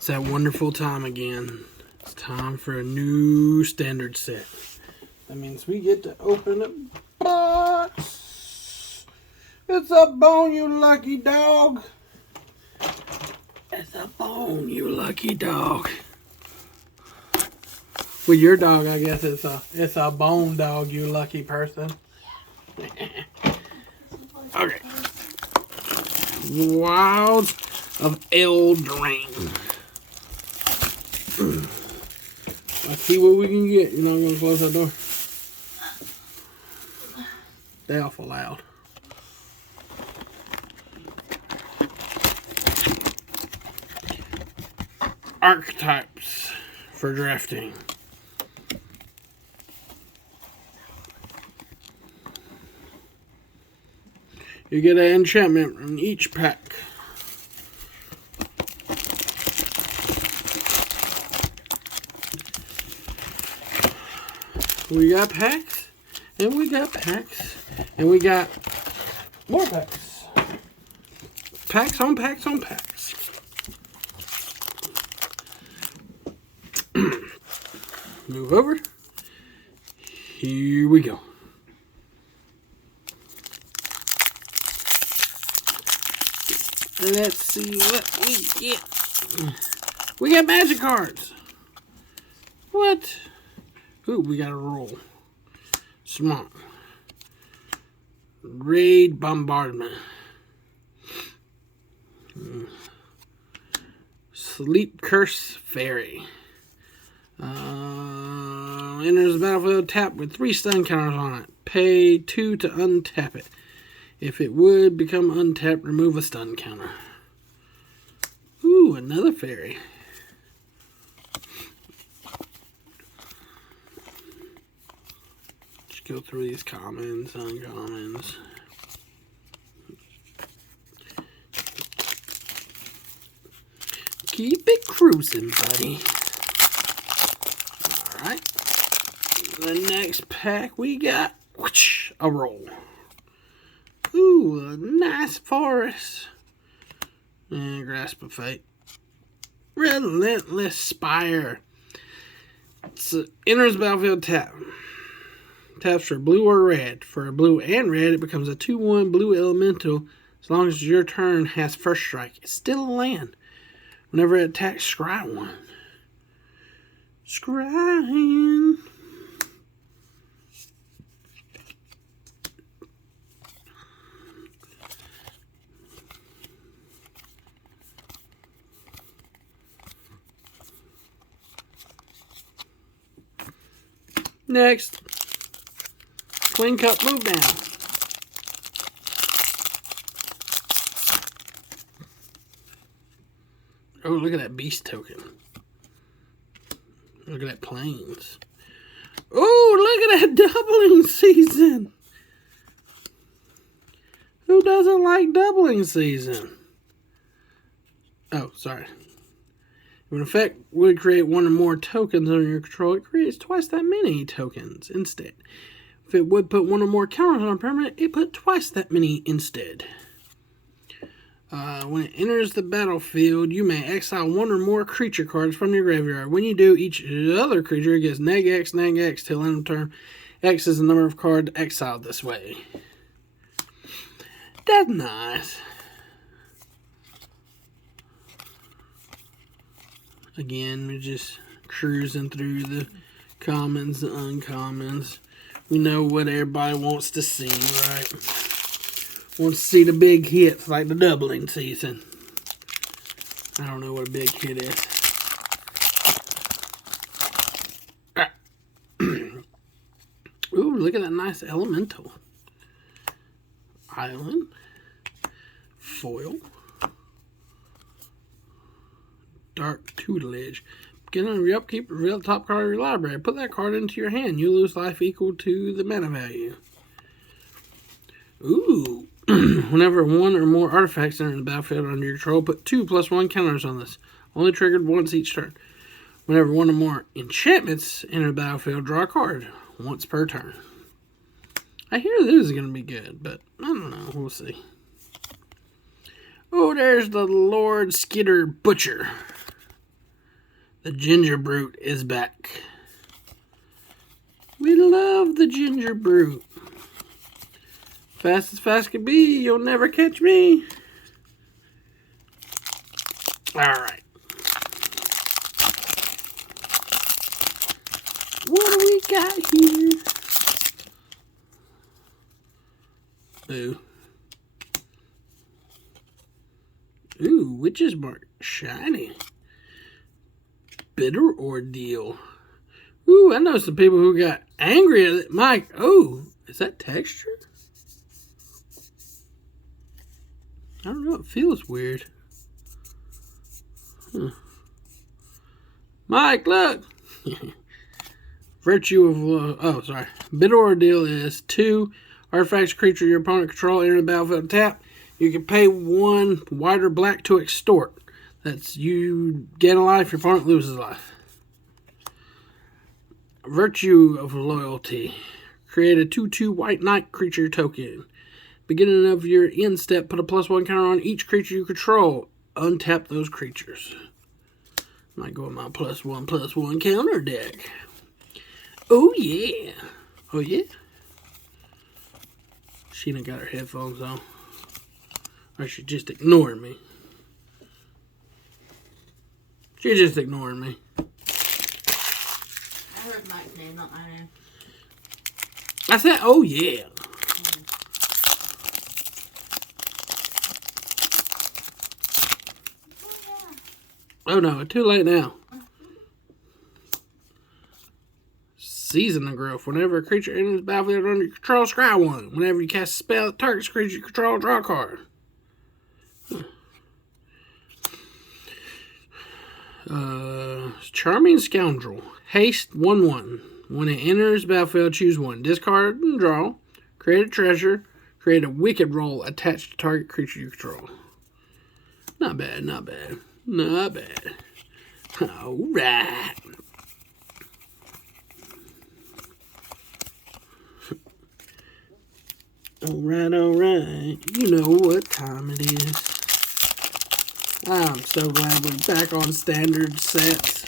It's that wonderful time again. It's time for a new standard set. That means we get to open a box. It's a bone, you lucky dog. It's a bone, you lucky dog. With your dog, I guess it's a bone dog, you lucky person. Okay. Wilds of Eldraine. Let's see what we can get. You're not going to close that door? They're awful loud. Archetypes for drafting. You get an enchantment from each pack. We got packs, and we got packs, and we got more packs. Packs on packs on packs. Move over. Here we go. Let's see what we get. We got magic cards. What? Ooh, we got a roll. Swamp. Raid Bombardment. Sleep Curse Fairy. Enters the battlefield tapped with 3 stun counters on it. Pay 2 to untap it. If it would become untapped, remove a stun counter. Ooh, another fairy. Just go through these commons, uncommons. Keep it cruising, buddy. Alright. The next pack we got a roll. Ooh, a nice forest. And Grasp of Fate. Relentless Spire. Enters battlefield tap. Taps for blue or red. For blue and red, it becomes a 2/1 blue elemental as long as your turn has first strike. It's still a land. Whenever it attacks, scry 1. Scrying. Next, Twin Cup Move Down. Oh, look at that beast token. Look at that plains. Oh, look at that doubling season. Who doesn't like doubling season? Oh, sorry. If an effect would create 1 or more tokens under your control, it creates twice that many tokens instead. If it would put 1 or more counters on a permanent, it put twice that many instead. When it enters the battlefield, you may exile 1 or more creature cards from your graveyard. When you do, each other creature gets -X till end of turn. X is the number of cards exiled this way. That's nice. Again, we're just cruising through the commons, the uncommons. We know what everybody wants to see, right? Wants to see the big hits like the doubling season. I don't know what a big hit is. Ooh, look at that nice elemental. Island. Foil. Dark Tutelage. Beginning of your upkeep, reveal the top card of your library. Put that card into your hand. You lose life equal to the mana value. Ooh. Whenever 1 or more artifacts enter the battlefield under your control, put 2+1 counters on this. Only triggered once each turn. Whenever 1 or more enchantments enter the battlefield, draw a card. Once per turn. I hear this is going to be good, but I don't know. We'll see. Oh, there's the Lord Skitter Butcher. The Ginger Brute is back. We love the Ginger Brute. Fast as fast can be, you'll never catch me. Alright. What do we got here? Ooh. Ooh, Witch's Mark. Shiny. Bitter Ordeal. Ooh, I know some people who got angry at it. Mike, oh, is that texture? I don't know, it feels weird. Huh. Mike, look! Virtue of, Bitter Ordeal is 2 artifacts creature your opponent control enter the battlefield tap. You can pay 1 white or black to extort. That's you gain a life, your opponent loses a life. Virtue of Loyalty. Create a 2/2 white knight creature token. Beginning of your end step, put a +1 counter on each creature you control. Untap those creatures. Might go with my +1/+1 counter deck. Oh yeah. Oh yeah. She done got her headphones on. Or she just ignoring me. She's just ignoring me. I heard Mike's name, not my name. I said, oh yeah. Oh no, too late now. Season of Growth. Whenever a creature enters the battlefield under your control, scry 1. Whenever you cast a spell that targets a creature you control, draw a card. Charming Scoundrel. Haste 1/1. When it enters the battlefield, choose 1. Discard and draw. Create a treasure. Create a wicked roll attached to target creature you control. Not bad, not bad. Not bad. Alright. Alright. You know what time it is. I'm so glad we're back on standard sets.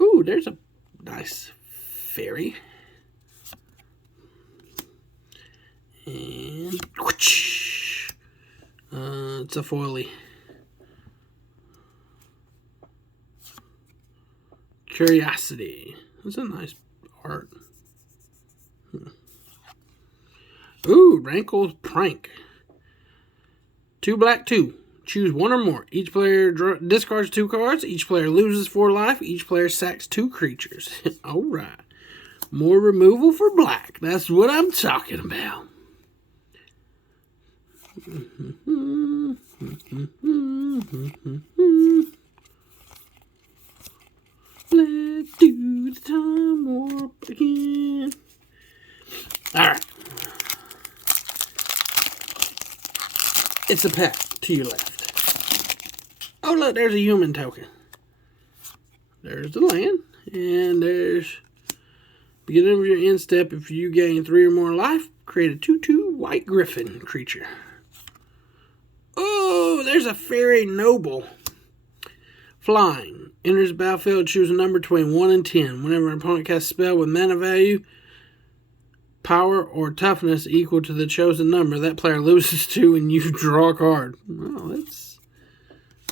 Ooh, there's a nice fairy. And it's a foilie. Curiosity. That's a nice art. Ooh, Rankle's Prank. 2 black, 2. Choose 1 or more. Each player discards 2 cards. Each player loses 4 life. Each player sacks 2 creatures. Alright. More removal for black. That's what I'm talking about. Let's do the time warp again. Alright. It's a pack to your left. Oh, look, there's a human token. There's the land. And there's beginning of your end step. If you gain 3 or more life, create a 2/2 white griffin creature. Oh, there's a fairy noble. Flying. Enters the battlefield, choose a number between 1 and 10. Whenever an opponent casts a spell with mana value, power, or toughness equal to the chosen number, that player loses 2 and you draw a card. Well, that's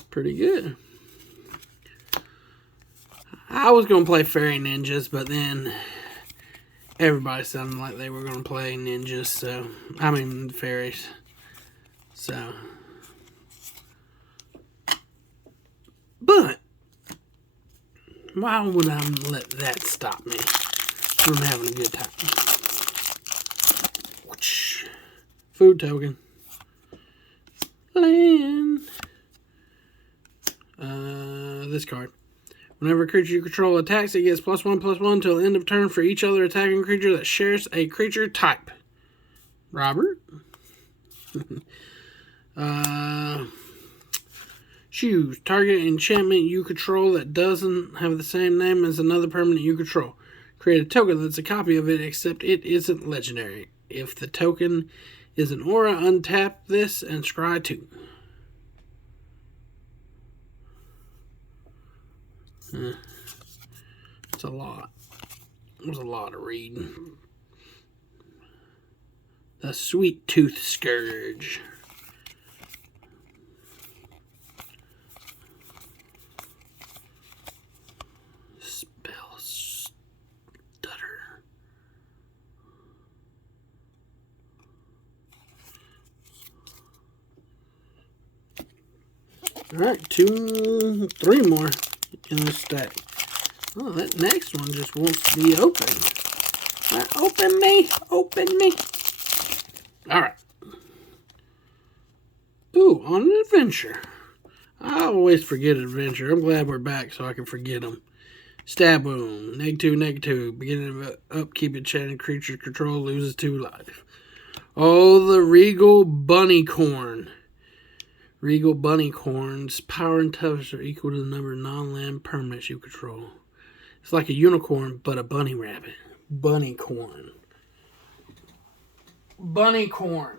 pretty good. I was going to play Fairy Ninjas, but then everybody sounded like they were going to play ninjas, so, I mean, fairies. So, but why would I let that stop me from having a good time? Food token. Land. This card. Whenever a creature you control attacks, it gets +1/+1 until the end of turn for each other attacking creature that shares a creature type. Robert. Choose. Target enchantment you control that doesn't have the same name as another permanent you control. Create a token that's a copy of it, except it isn't legendary. If the token is an aura, untap this and scry 2. It's a lot. It was a lot of reading. The Sweet Tooth Scourge. Spell Stutter. Alright, 3 more in the stack. Oh, that next one just wants to be open. Open me! Open me! Alright. Ooh, on an adventure. I always forget adventure. I'm glad we're back so I can forget them. Stab wound. -2/-2. Beginning of upkeep, enchanted creature control loses 2 life. Oh, the Regal Bunnycorn. Regal Bunnycorn's power and toughness are equal to the number of non-land permanents you control. It's like a unicorn, but a bunny rabbit. Bunnycorn. Bunnycorn.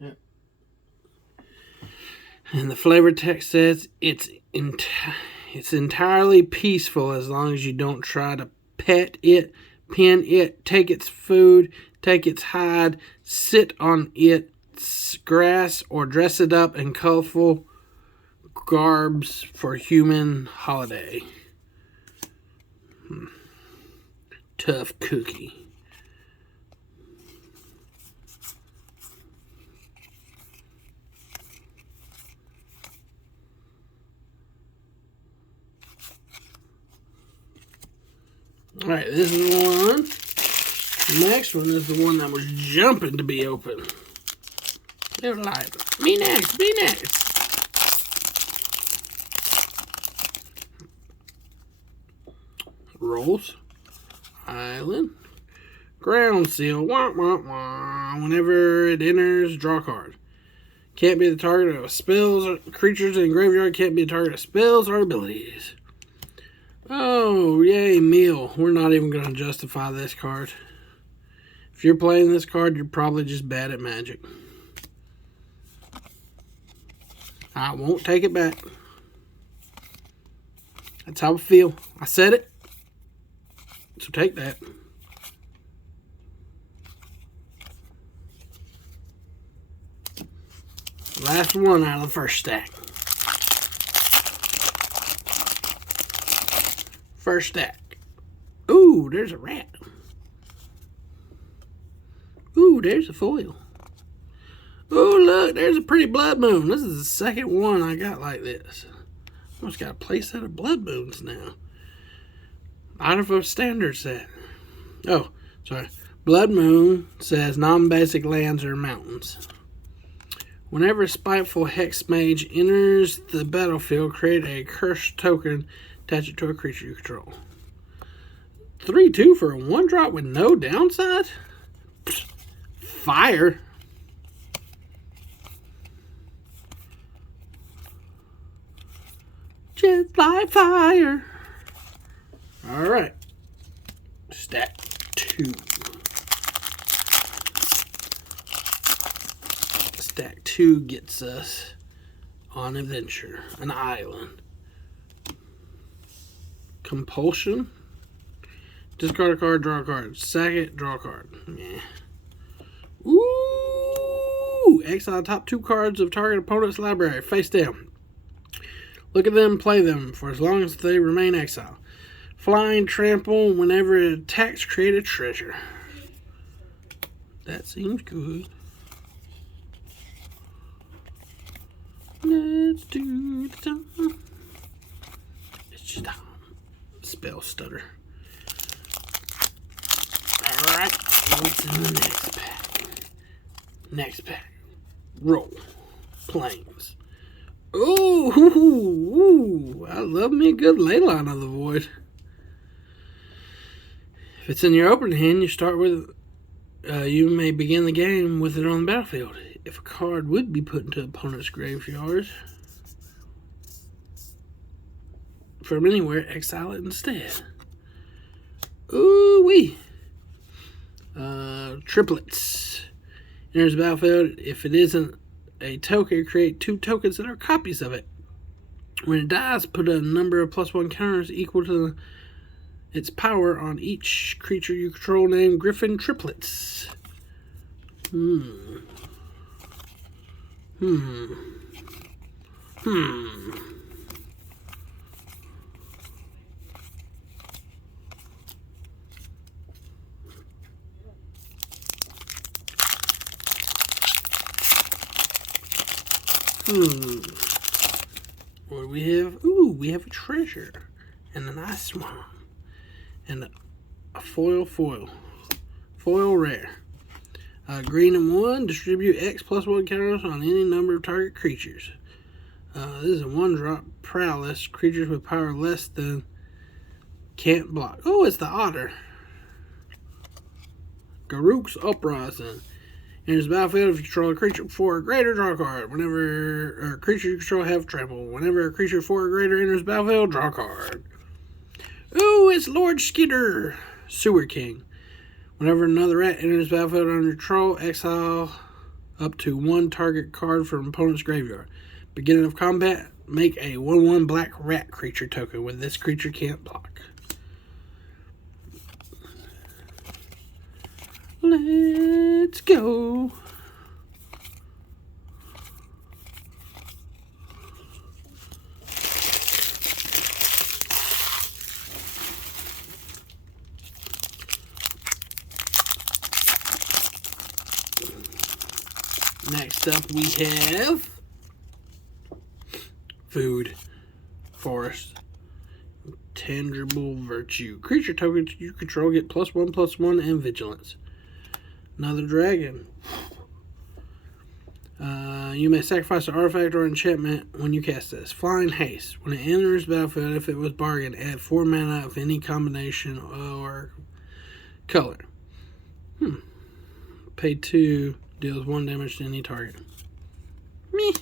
Yep. And the flavor text says it's entirely peaceful as long as you don't try to pet it, pin it, take its food, take its hide, sit on its grass, or dress it up in colorful garbs for human holiday. Tough cookie. Alright, this is one. The next one is the one that was jumping to be open. They were like, me next, me next. Rolls. Island. Ground seal. Wah, wah, wah. Whenever it enters, draw a card. Can't be the target of spells. Creatures in graveyard can't be the target of spells or abilities. Oh, yay, meal. We're not even going to justify this card. If you're playing this card, you're probably just bad at Magic. I won't take it back. That's how I feel. I said it. So take that. Last one out of the first stack. First stack. Ooh, there's a rat. Ooh, there's a foil. Ooh, look, there's a pretty blood moon. This is the second one I got like this. Almost got a playset of blood moons now. Out of a standard set. Oh, sorry. Blood moon says non-basic lands or mountains. Whenever a spiteful hex mage enters the battlefield, create a cursed token, attach it to a creature you control. 3/2 for a 1-drop with no downside? Fire. Just like fire. Alright. Stack 2. Stack 2 gets us on adventure. An island. Compulsion. Discard a card, draw a card. Sack it, draw a card. Yeah. Ooh! Exile top 2 cards of target opponent's library. Face down. Look at them, play them for as long as they remain exiled. Flying trample. Whenever it attacks, create a treasure. That seems good. Let's do the time. It's just spell stutter. Alright, what's in the next pack? Next pack. Roll. Plains. Ooh, I love me a good Leyline of the Void. If it's in your opening hand, you start with you may begin the game with it on the battlefield. If a card would be put into opponent's graveyard from anywhere, exile it instead. Ooh-wee. Triplets. Enters the battlefield. If it isn't a token, create 2 tokens that are copies of it. When it dies, put a number of +1 counters equal to its power on each creature you control named Griffin Triplets. What do we have? Ooh, we have a treasure. And an ice swan. And a foil. Foil rare. Green and 1, distribute X +1 counters on any number of target creatures. This is a 1-drop prowess. Creatures with power less than can't block. Oh, it's the otter. Garruk's Uprising. Enters the battlefield if you control a creature 4 or greater, draw a card. Whenever a creature you control have trample. Whenever a creature 4 or greater enters the battlefield, draw a card. Ooh, it's Lord Skidder, Sewer King. Whenever another rat enters the battlefield under control, exile up to 1 target card from opponent's graveyard. Beginning of combat, make a 1/1 black rat creature token when this creature can't block. Let's go. Next up we have food, forest, tangible virtue. Creature tokens you control get +1/+1 and vigilance. Another dragon. You may sacrifice an artifact or enchantment when you cast this. Flying haste. When it enters the battlefield, if it was bargain, add 4 mana of any combination or color. Pay 2, deals 1 damage to any target. Meh.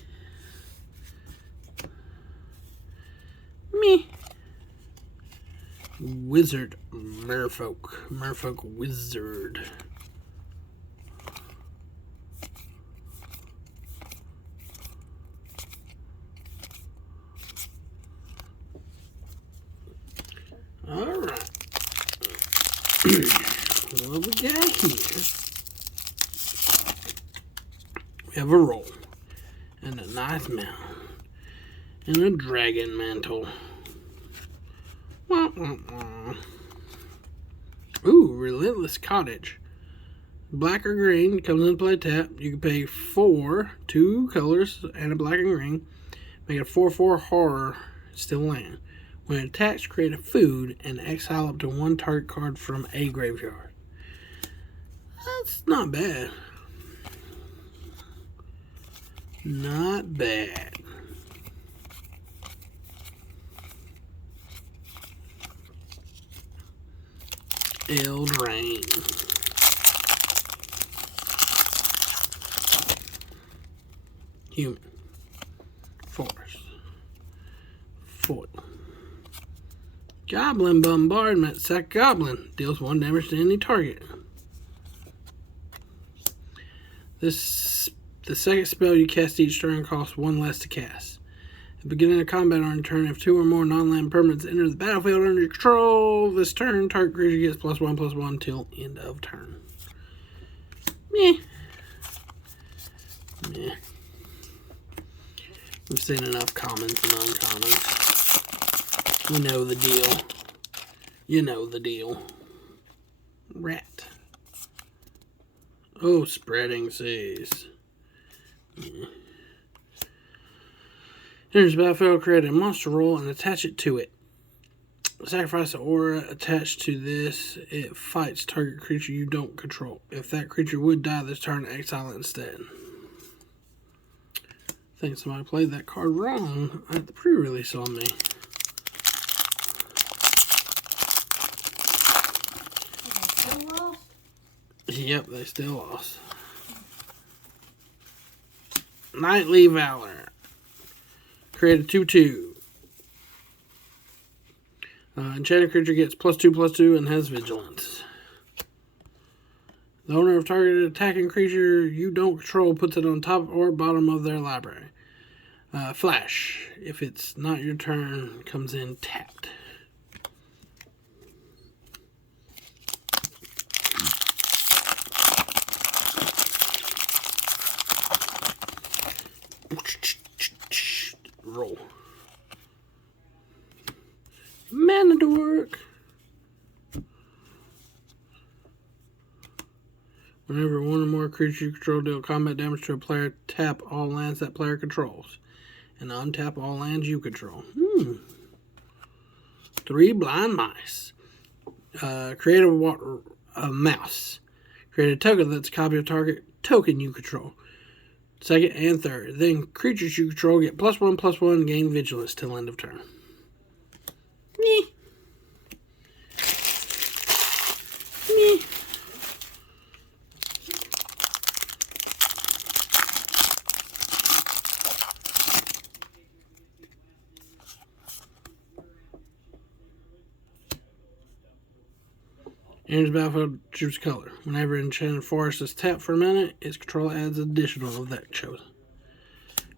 Wizard Merfolk. Merfolk Wizard. Alright. What we got here? We have a roll. And a nice mount. And a dragon mantle. Ooh, Relentless Cottage. Black or green, comes into play tap. You can pay 4, 2 colors, and a black and green. Make it a 4/4 horror, still land. When it attacks, create a food and exile up to 1 target card from a graveyard. That's not bad. Not bad. Eldraine. Human. Forest. Foil. Goblin Bombardment. Sack Goblin. Deals 1 damage to any target. The second spell you cast each turn costs 1 less to cast. At the beginning of combat on turn, if 2 or more non-land permanents enter the battlefield under your control, this turn, target creature gets +1/+1 till end of turn. Meh. We've seen enough commons and uncommons. We know the deal. You know the deal. Rat. Oh, Spreading Seas. Enters the battlefield, create a monster roll and attach it to it. Sacrifice an aura attached to this. It fights target creature you don't control. If that creature would die this turn, exile it instead. I think somebody played that card wrong at the pre-release on me. Yep, they still lost. Knightly Valor. Create a 2/2. Enchanted creature gets +2/+2 and has vigilance. The owner of targeted attacking creature you don't control puts it on top or bottom of their library. Flash. If it's not your turn, comes in tapped. Roll. Mana Dork. Whenever one or more creatures you control deal combat damage to a player, tap all lands that player controls. And untap all lands you control. 3 blind mice. Create a mouse. Create a token that's a copy of target token you control. Second and third. Then creatures you control get +1/+1, gain vigilance till end of turn. Meh. Meh. Enters the battlefield, choose color. Whenever Enchanted Forest is tapped for a minute, its controller adds additional of that chosen.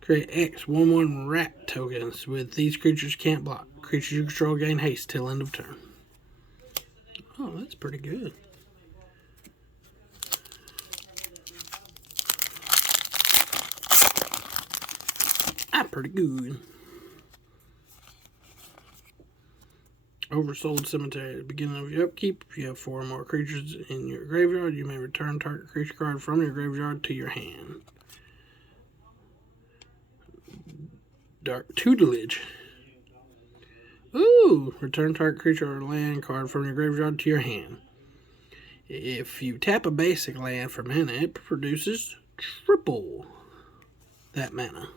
Create X 1/1 rat tokens with these creatures can't block. Creatures you control gain haste till end of turn. Oh, that's pretty good. That's pretty good. Oversold Cemetery. At the beginning of your upkeep, if you have 4 or more creatures in your graveyard, you may return target creature card from your graveyard to your hand. Dark Tutelage. Ooh! Return target creature or land card from your graveyard to your hand. If you tap a basic land for mana, it produces triple that mana.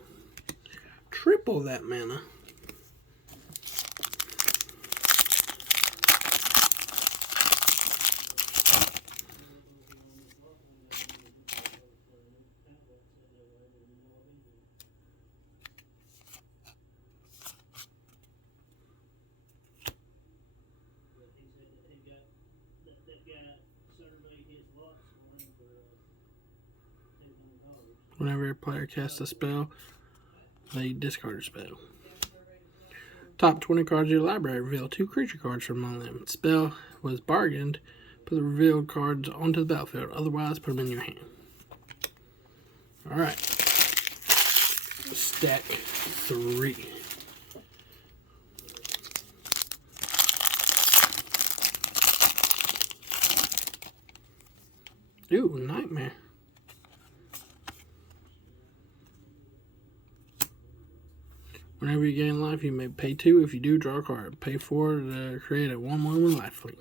Triple that mana. Whenever a player casts a spell, they discard a spell. Top 20 cards of your library. Reveal 2 creature cards from among them. Spell was bargained. Put the revealed cards onto the battlefield. Otherwise, put them in your hand. Alright. Stack 3. Ooh, Nightmare. Whenever you gain life, you may pay 2. If you do, draw a card. Pay 4 to create a 1/1 life fleet.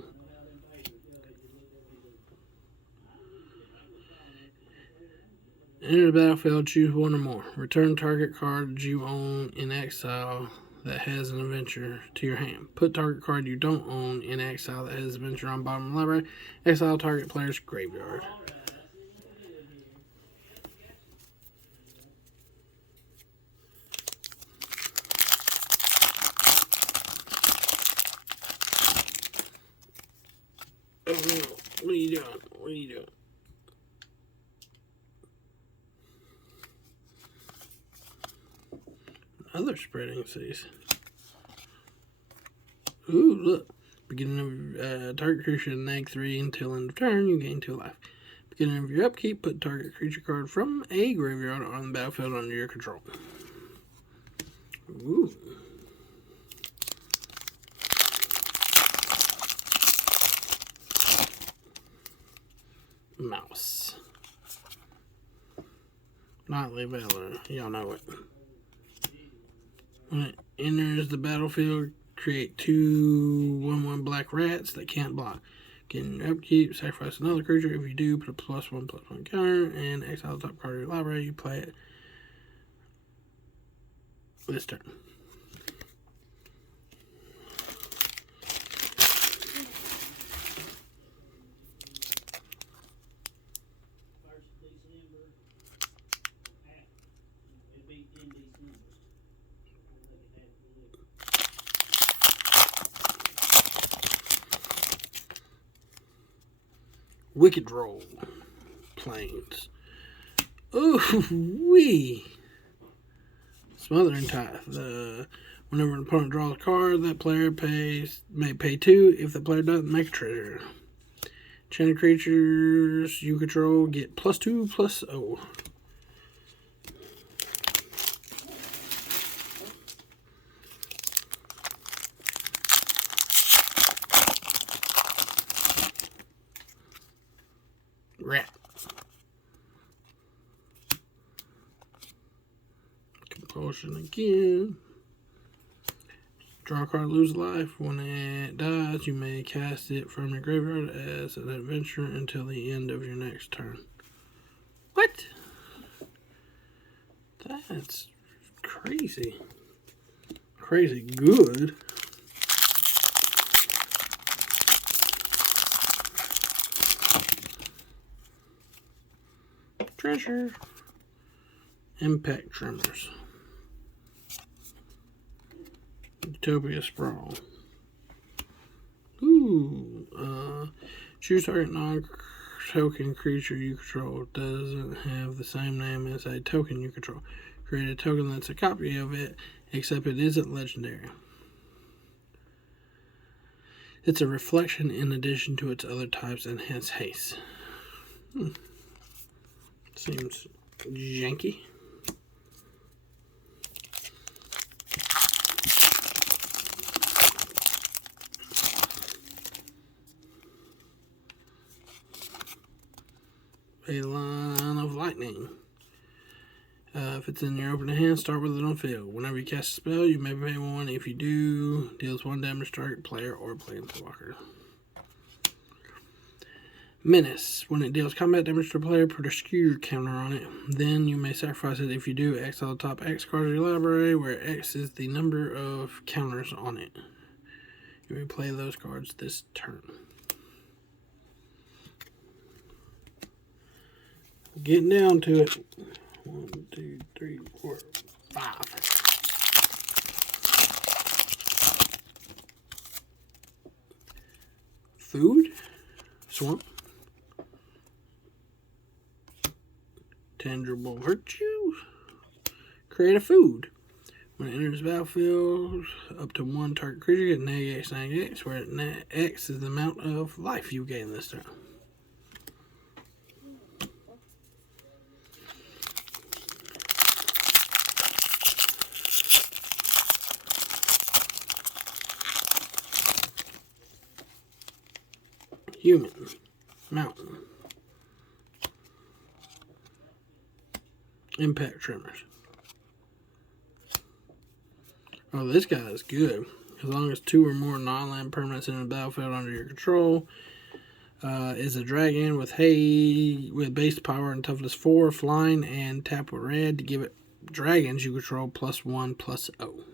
Enter the battlefield, choose 1 or more. Return target card you own in exile that has an adventure to your hand. Put target card you don't own in exile that has an adventure on bottom of the library. Exile target player's graveyard. Oh no, what are you doing? What are you doing? Another spreading seas. Ooh, look. Beginning of target creature nag 3 until end of turn, you gain 2 life. Beginning of your upkeep, put target creature card from a graveyard on the battlefield under your control. Ooh. Mouse. Nightly Valor. Y'all know it. When it enters the battlefield, create 2 1/1 black rats that can't block. Getting upkeep, sacrifice another creature. If you do, put a +1/+1 counter and exile the top card of your library. You play it this turn. Wicked Roll. Plains. Ooh wee. It's Smothering Tithe. Whenever an opponent draws a card, that player may pay 2. If the player doesn't, make a treasure. Enchanted creatures you control get +2/+0. Rat. Compulsion again. Draw a card, lose life. When it dies, you may cast it from your graveyard as an adventure until the end of your next turn. What? That's crazy. Crazy good. Treasure. Impact Tremors. Utopia Sprawl. Ooh. Choose target non-token creature you control. Doesn't have the same name as a token you control. Create a token that's a copy of it, except it isn't legendary. It's a reflection in addition to its other types and has haste. Seems janky. A line of lightning. If it's in your opening hand, start with it on field. Whenever you cast a spell, you may pay 1. If you do, deals 1 damage to target player or planeswalker. Menace. When it deals combat damage to a player, put a skewer counter on it. Then you may sacrifice it. If you do, exile the top X cards of your library, where X is the number of counters on it. You may play those cards this turn. Getting down to it. 1, 2, 3, 4, 5. Food. Swamp. Tangible Virtue. Create a food. When it enters the battlefield, up to 1 target creature gets -X, where X is the amount of life you gain this turn. Human. Mountain. Impact Tremors. Oh, this guy is good. As long as 2 or more non-land permanents in the battlefield under your control. Is a dragon with base power and toughness 4, flying, and tap with red to give it dragons you control +1/+0.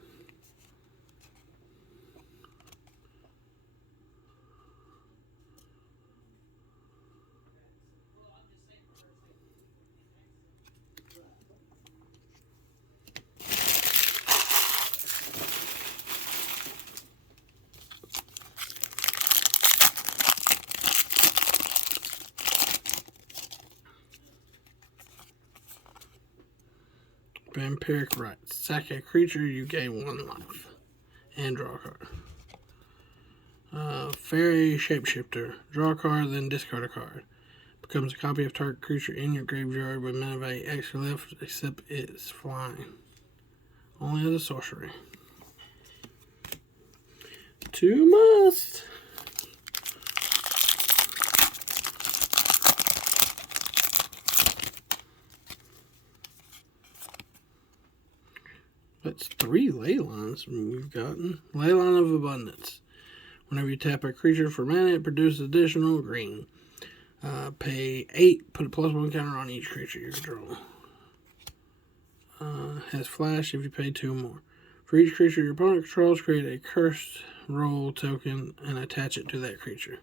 Vampiric Rites. Sack a creature, you gain 1 life. And draw a card. Fairy Shapeshifter. Draw a card, then discard a card. Becomes a copy of target creature in your graveyard with mana value X left, except it's flying. Only as a sorcery. 2 must. That's 3 Leylines we've gotten. Leyline of Abundance. Whenever you tap a creature for mana, it produces additional green. Pay 8, put a +1 counter on each creature you control. Has flash if you pay 2 or more. For each creature your opponent controls, create a cursed roll token and attach it to that creature.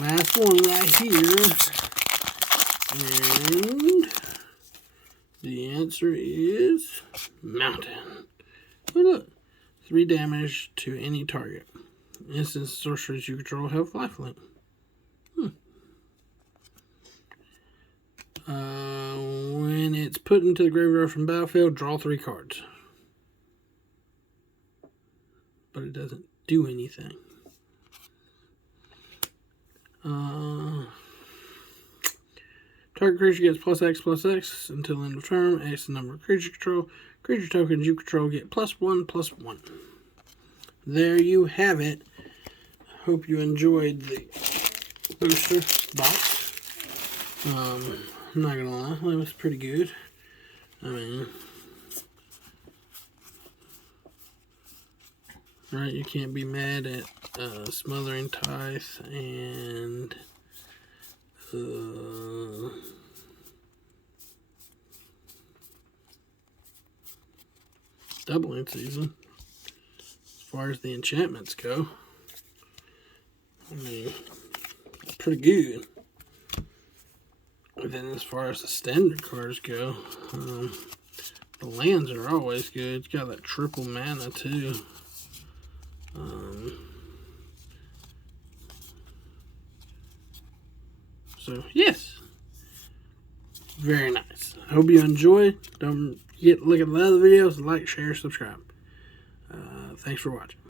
Last one right here. And the answer is Mountain. Oh, look. 3 damage to any target. Instant sorceries you control have lifelink. When it's put into the graveyard from battlefield, draw 3 cards. But it doesn't do anything. Target creature gets +X/+X until end of turn. X is the number of creature control. Creature tokens you control get +1/+1. There you have it. Hope you enjoyed the booster box. I'm not gonna lie, that was pretty good. I mean, right? You can't be mad at Smothering Tithe and Doubling Season. As far as the enchantments go, I mean, pretty good. And then as far as the standard cards go, the lands are always good. It's got that triple mana too. So yes, very nice. I hope you enjoy. Don't forget to look at the other videos, like, share, subscribe. Thanks for watching.